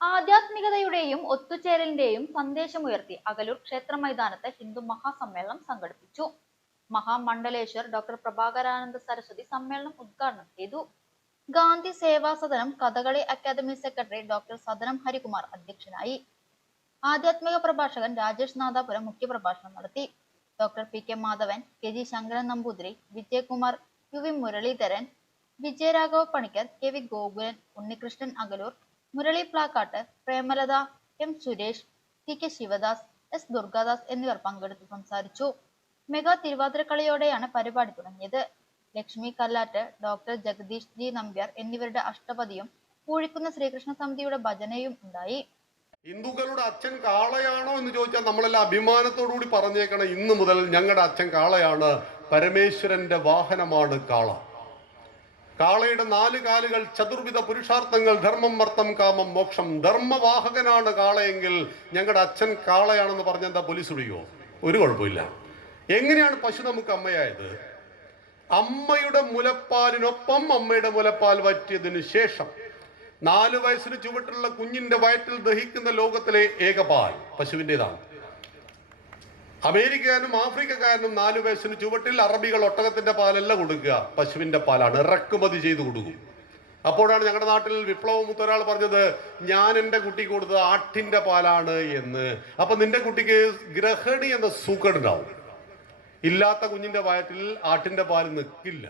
ആധ്യാത്മികതയുടെയും ഒത്തുചേരലിന്റെയും സന്ദേശമുയർത്തി അകലൂർ ക്ഷേത്ര മൈതാനത്ത് ഹിന്ദു മഹാസമ്മേളനം സംഘടിപ്പിച്ചു. മഹാമണ്ഡലേശ്വർ ഡോക്ടർ പ്രഭാകരാനന്ദ സരസ്വതി സമ്മേളനം ഉദ്ഘാടനം ചെയ്തു. Gandhi Seva Sadanam Kathakali academy secretary doctor Sadanam Harikumar അധ്യക്ഷനായി. ആധ്യാത്മിക പ്രഭാഷകൻ രാജേഷ് നാദാപുരം മുഖ്യപ്രഭാഷണം നടത്തി. Doctor P K Madhavan, K G Sankaran Namboothiri, Vijayakumar, U V Muraleedharan, Vijayaraghava Panicker, K V Gokulan, Unnikrishnan Akaloor, Murali Plakkat, Premalatha, M Suresh, T K Sivadas, S Durgadas എന്നിവർ പങ്കെടുത്ത് സംസാരിച്ചു. മെഗാ തിരുവാതിരക്കളിയോടെയാണ് പരിപാടി തുടങ്ങിയത്. ലക്ഷ്മി കല്ലാട്ട്, ഡോക്ടർ ജഗദീഷ് ജി നമ്പ്യാർ എന്നിവരുടെ അഷ്ടപതിയും പൂഴിക്കുന്ന ശ്രീകൃഷ്ണ സമിതിയുടെ ഭജനയും ഉണ്ടായി. ഹിന്ദുക്കളുടെ അച്ഛൻ കാളയാണോ എന്ന് ചോദിച്ചാൽ നമ്മളെല്ലാം അഭിമാനത്തോടു കൂടി പറഞ്ഞേക്കണം, ഇന്നു മുതൽ ഞങ്ങളുടെ അച്ഛൻ കാളയാണ്, പരമേശ്വരന്റെ വാഹനമാണ് കാള. കാളയുടെ 4 കാലുകൾ, ചതുർവിധ പുരുഷാർത്ഥങ്ങൾ, ധർമ്മം, അർത്ഥം, കാമം, മോക്ഷം. ധർമ്മവാഹകനാണ് കാളയെങ്കിൽ ഞങ്ങളുടെ അച്ഛൻ കാളയാണെന്ന് പറഞ്ഞെന്താ പോലീസ് പിടിക്കുമോ? ഒരു കുഴപ്പമില്ല. എങ്ങനെയാണ് പശു നമുക്ക് അമ്മയായത്? അമ്മയുടെ മുലപ്പാലിനൊപ്പം അമ്മയുടെ മുലപ്പാൽ വറ്റിയതിനു ശേഷം 4 വയസ്സിന് ചുവട്ടുള്ള കുഞ്ഞിന്റെ വയറ്റിൽ ദഹിക്കുന്ന ലോകത്തിലെ ഏകപാൽ പശുവിൻ്റെതാണ്. അമേരിക്കക്കാരനും ആഫ്രിക്കക്കാരനും 4 വയസ്സിന് ചുവട്ടിൽ അറബികൾ ഒട്ടകത്തിന്റെ പാലല്ല കൊടുക്കുക, പശുവിന്റെ പാലാണ് ഇറക്കുമതി ചെയ്ത് കൊടുക്കും. അപ്പോഴാണ് ഞങ്ങളുടെ നാട്ടിൽ വിപ്ലവം മുത്തൊരാൾ പറഞ്ഞത്, ഞാൻ എൻ്റെ കുട്ടിക്ക് കൊടുത്തത് ആട്ടിന്റെ പാലാണ് എന്ന്. അപ്പൊ നിന്റെ കുട്ടിക്ക് ഗ്രഹണി എന്ന സൂക്കേടുണ്ടാവും. ഇല്ലാത്ത കുഞ്ഞിന്റെ വയറ്റിൽ ആട്ടിന്റെ പാൽ നിൽക്കില്ല.